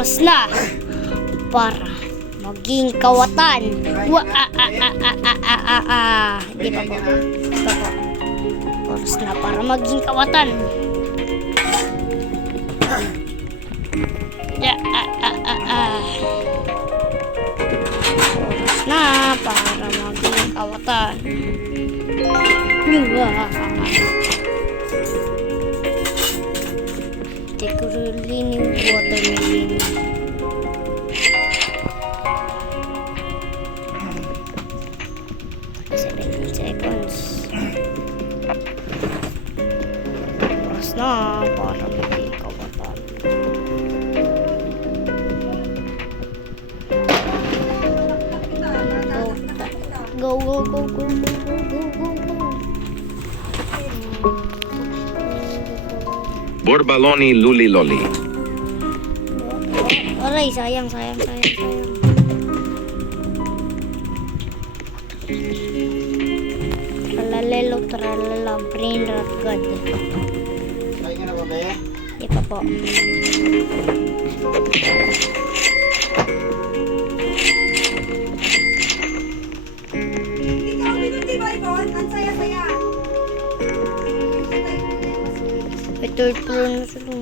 Oras na para maging kawatan. Hindi pa po. Ito po. Oras na para maging kawatan. Oras na para maging kawatan. Tikurulin yung watermelon. 17 seconds. Oras na para maging kawatan. Go, go, go, go, go, go, go, go, go. Borbaloni luli loli. Aray, sayang, sayang, sayang, sayang. Tralalelo, tralala, brain rot god. Kaya nga na ba, be? Di pa po. Ikaw, minuti ba ito? Ang saya-saya. Ito na sila.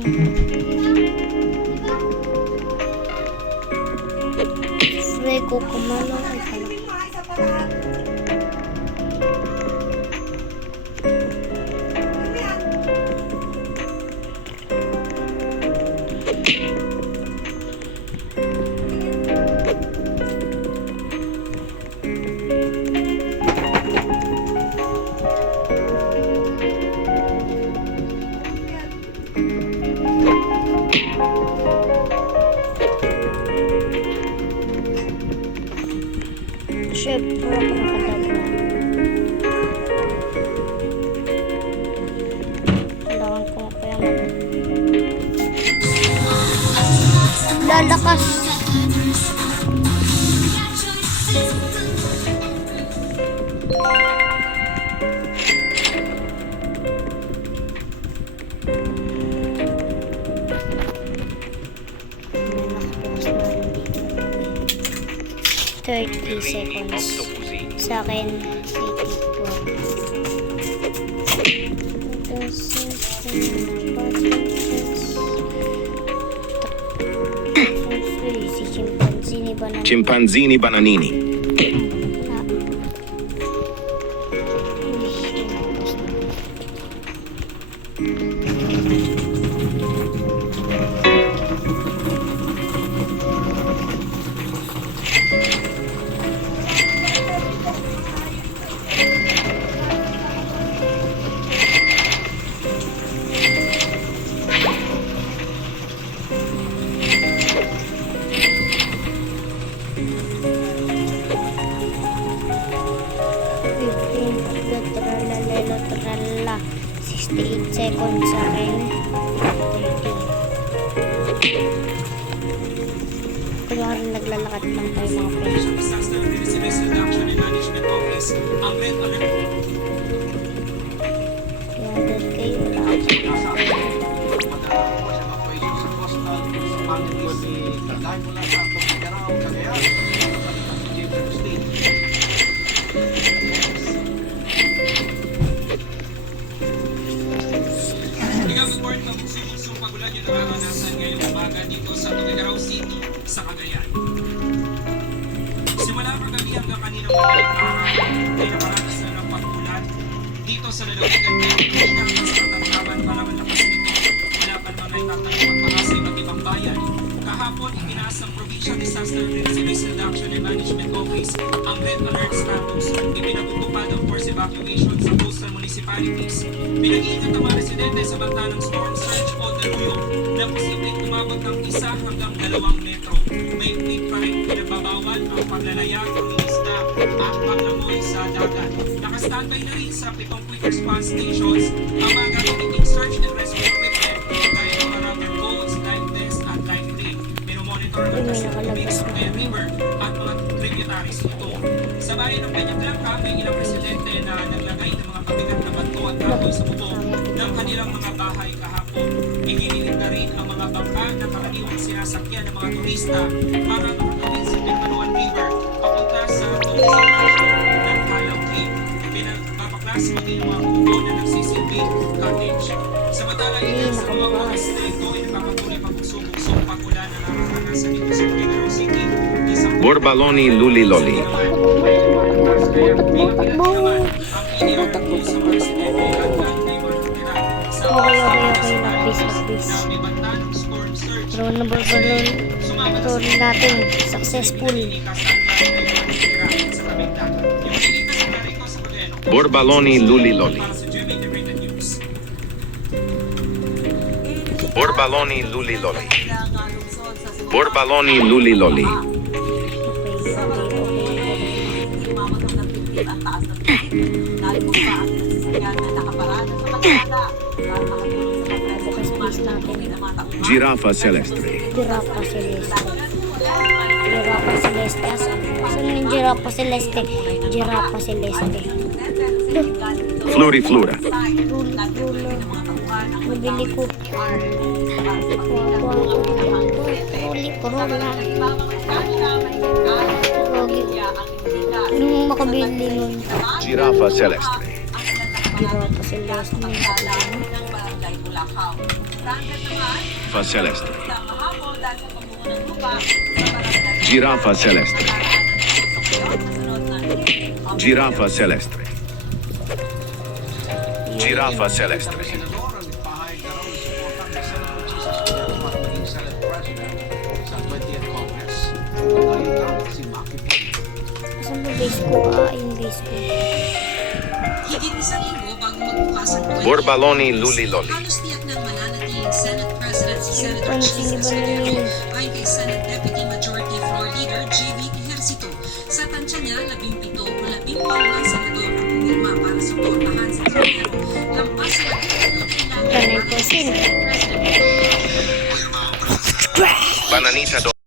Frego, kumalo. Ay, pala. Isa pa lahat. Siyempre, nakadagdag. Kailangan ko kaya lalakas. May nakabukas na dito. 30 seconds. Sa akin, 84. Si chimpanzini banana. Chimpanzini bananini. Tralala. 68 seconds sa akin. 30. Kunwari naglalakad lang tayo mga friends. Disaster Resilience Reduction and Management Office ang Red Alert. Kaya doon kayo lang. Report ng Sumusong pagulan yung nararanasan ngayong umaga dito sa Tuguegarao City, sa Cagayan. Simula kagabi hanggang kaninang madaling araw, may nakaranas na ng pag-ulan dito sa lalawigan ng Pilipinas at sa katamtaman parang ang lakas nito. Wala pa naman ay tatanong at mga sa iba't ibang bayan. Kahapon, itinaas ng Provincial Disaster Resilience Reduction and Management Office ang Red Alert status. Ipinatutupad ang force evacuation sa coastal municipalities. Pinag-iingat ang mga residente sa banta ng storm surge o daluyong na posibleng umabot ng 1 hanggang 2 metro. May quick pa rin pinagbabawal ang paglalayag ng isda at paglangoy sa dagat. Nakastandby na rin sa 7 quick response stations ang mga gamitin search and rescue equipment gaya ng mga rubber boats, dive vest at dive rig. Minomonitor ang kasi ng tubig sa Cagayan River at mga tributaries nito. Sa bayan ng Peñagranja, may ilang residente na naglagay ng mga pabigat na bato at kahoy sa bubong ng kanilang mga bahay kahapon. Inililit na na rin ang mga bangka na karaniwang sinasakyan ng mga turista para makatawid sa Pilmanuan River papunta sa tourism attraction ng Calaw Cave. Pinapaklas maging mga kubo na nagsisilbing cottage. Samantala, ilan sa mga oras na ito ay nagpapatuloy pagsubuksong pag-ulan na nararanasan dito sa Quezon City. Borbaloni Luli Loli. Kaya bilang naman ang inirakbo sa mga residente hanggang may matitira sa Okay. Please. na may banta ng storm surge. Throw na balon. Sumama na Throw sa natin. Successful. Borbaloni Luli Loli. Borbaloni Luli Loli. Borbaloni Luli Loli. Giraffa Celestre. Giraffa Celeste. Giraffa Celeste. Saan yung Giraffa Celeste? Giraffa Celeste. Floriflora. Nabili ko. Ruli ko. Nung makabili nun. Giraffa Celestre. Giraffa Celeste. Fa Celestre. Giraffa Celestre. Giraffa Celestre. Giraffa Celestre. Saan ba base ko? Yung base ko. Higit isang linggo bago magbukas ang buwan, Borbaloni Luli Loli. halos tiyak ng mananatiling Senate President si Senator Pansin Chis ba Escudero namin? ayon kay Senate Deputy Majority Floor Leader J.V. Ejercito. Sa tansya niya, 17 o 18 na senador ang pumirma para suportahan si Escudero. Lampas na kailangan Tanay ko sin. President Bananita